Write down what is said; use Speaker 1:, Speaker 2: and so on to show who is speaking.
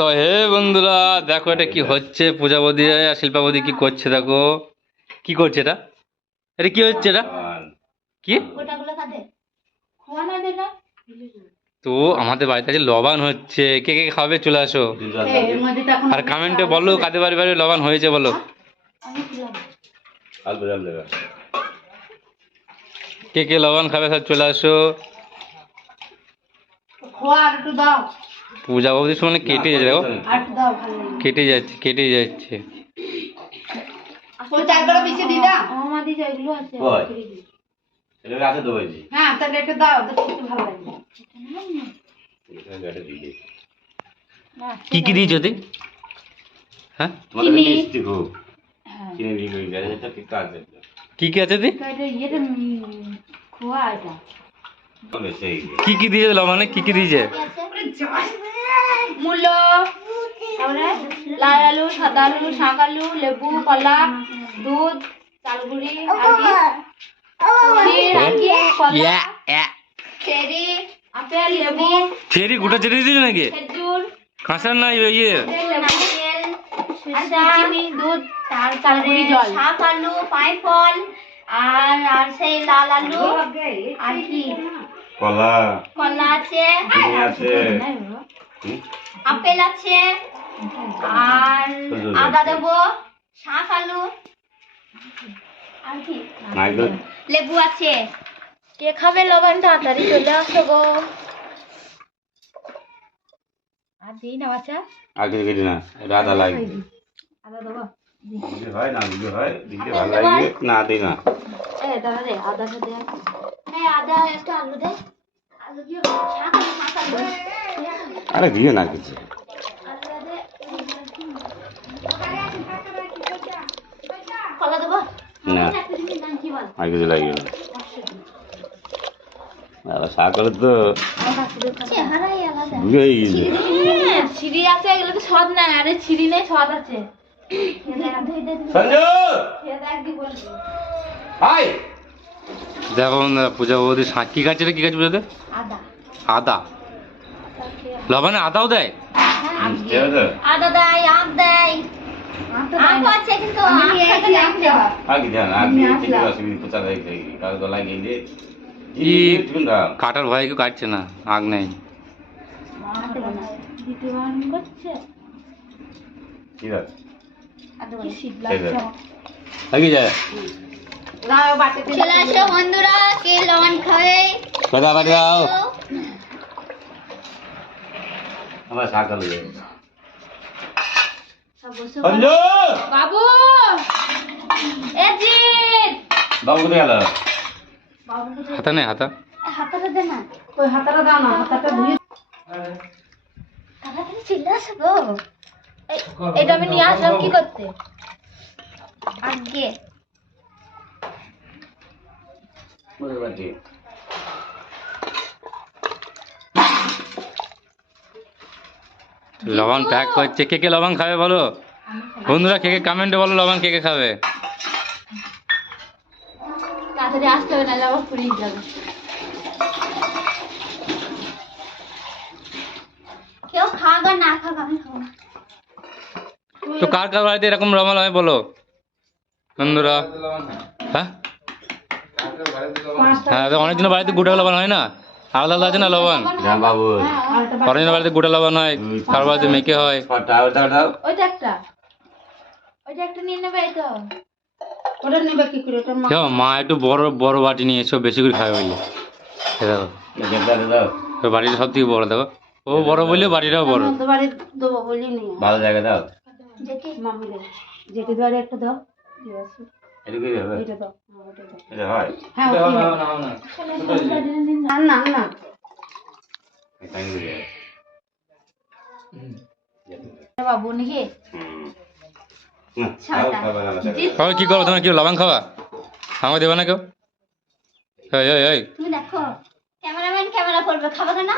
Speaker 1: তো
Speaker 2: হে বন্ধুরা দেখো এটা কি হচ্ছে? পূজাবতী আর শিল্পাবতী কি করছে দেখো। কি করছে এটা? এটা কি হচ্ছে এটা? কি?
Speaker 1: গোটাগুলো কাঁদে খোয়া না দেনা
Speaker 2: তো আমাদের বাড়িতে আজ লবান হচ্ছে। কে কে খাবে চলে আসো। আর কমেন্টে বলো কাদের বাড়ি বাড়ি লবান হয়েছে বলো। কে কে লবান খাবে সব চলে আসো।
Speaker 1: খোয়া আর একটু দাও।
Speaker 2: পূজা বৌদির সময় কেটে যাচ্ছে দেখো। কেটে যাচ্ছে কেটে যাচ্ছে।
Speaker 1: হ্যাঁ তাহলে একটু দাও দেখতে ভালো লাগবে না,
Speaker 2: কি কি দিয়েছ তুই? হ্যাঁ?
Speaker 1: হ্যাঁ।
Speaker 2: কি কি আছে তুই?
Speaker 1: খোয়া এটা।
Speaker 2: কি কি দিয়েছে লবানে কি কি দিয়েছে?
Speaker 1: মূল্য তারপরে লাল আলু সাদা আলু শাক আলু লেবু কলা দুধ চালগুড়ি
Speaker 2: ইয়া।
Speaker 1: চেরি লেবু
Speaker 2: চেরি গোটা চেরি দিয়েছে নাকি? ইয়ে?
Speaker 1: দুধ চালগুড়ি জল। শাক আলু পাইফল আর আর সেই লাল আলু আর কি?
Speaker 3: কলা।
Speaker 1: কলা আছে।
Speaker 3: আছে।
Speaker 1: আপেল আছে। আর আদা দেবো শাক আলু। আর কি? লেবু আছে। কে খাবে লবণ? তাড়াতাড়ি চলে আসো গো। আর দিই না বাচ্চা
Speaker 3: আগে কেটে না। এটা আদা লাগবে
Speaker 1: আদা দেবো।
Speaker 3: হয় না হয়? দিলে ভালো লাগবে না দিই না।
Speaker 1: এ দাদা রে আদাটা দে হ্যাঁ আদা একটা আলু দে।
Speaker 3: আরে দিও না কিছু। না। আর কিছু লাগবে না। আর সাকলে তো
Speaker 1: ছিড়ি আছে এগুলো তো স্বাদ নাই। আরে ছিড়ি নেই স্বাদ আছে।
Speaker 3: সঞ্জু! হাই!
Speaker 2: দেখো বন্ধুরা, পূজা বৌদি শাক কি খাচ্ছে রে? কি খাচ্ছে পুজোতে?
Speaker 1: আদা।
Speaker 2: আদা। লবানে আদাও দেয়?
Speaker 1: আদা? দেয় আম দেয়।
Speaker 2: কাটার ভয়ে কেউ কাটছে না আগ নেই।
Speaker 3: ঠিক আছে
Speaker 1: চলে আসো বন্ধুরা কে লবণ খাবে?
Speaker 3: কথা বাড়ি দাও। আমার সাকল সঞ্জু
Speaker 1: বাবু!
Speaker 3: বাবু কোথায় গেল?
Speaker 2: হাতা নেই হাতা।
Speaker 1: হাতাটা দে না। হাতাটা দাও না হাতাটা তাড়াতাড়ি চলে এটা আমি নিয়ে আসলাম কি করতে? আগে
Speaker 3: ওরে বাটি
Speaker 2: লবণ প্যাক করছে। কে কে লবণ খাবে বলো? বন্ধুরা কে কে কমেন্টে বলো লবণ কে কে খাবে?
Speaker 1: তাড়াতাড়ি আসতে হবে নাহলে আবার ফুরিয়ে যাবে। কেউ খাক আর না খাক আমি খাব। না।
Speaker 2: তো কার কার বাড়িতে এরকম লবণ হয় বলো? বন্ধুরা। হ্যাঁ? হ্যাঁ তো অনেকজনের বাড়িতে গোটা লবণ হয় না। আলাদা আলাদা আছে না লবণ?
Speaker 3: হ্যাঁ বাবু।
Speaker 2: অনেকজনের বাড়িতে গোটা লবণ হয় কার বাড়িতে মেখে হয়। মা একটু বড় বড় বাটি নিয়ে এসো বেশি করে খাবে বললে দেখো। বাড়িটা সব থেকে বড় দেখো। ও বড় বললে বাড়িটাও বড়।
Speaker 3: ভালো জায়গা দাও।
Speaker 1: বাড়ি একটা দাও।
Speaker 3: এটা কি হবে?
Speaker 1: এটা দাও হ্যাঁ, দাও।
Speaker 3: এটা হয়?
Speaker 1: হ্যাঁ না না। না বাবু নাকি?
Speaker 3: হুম। না না
Speaker 2: কি করো তোমার কি লবণ খাওয়া আমাকে দেবে না কেউ? এই এই এই।
Speaker 1: তুমি দেখো ক্যামেরাম্যান ক্যামেরা করবে খাবে না?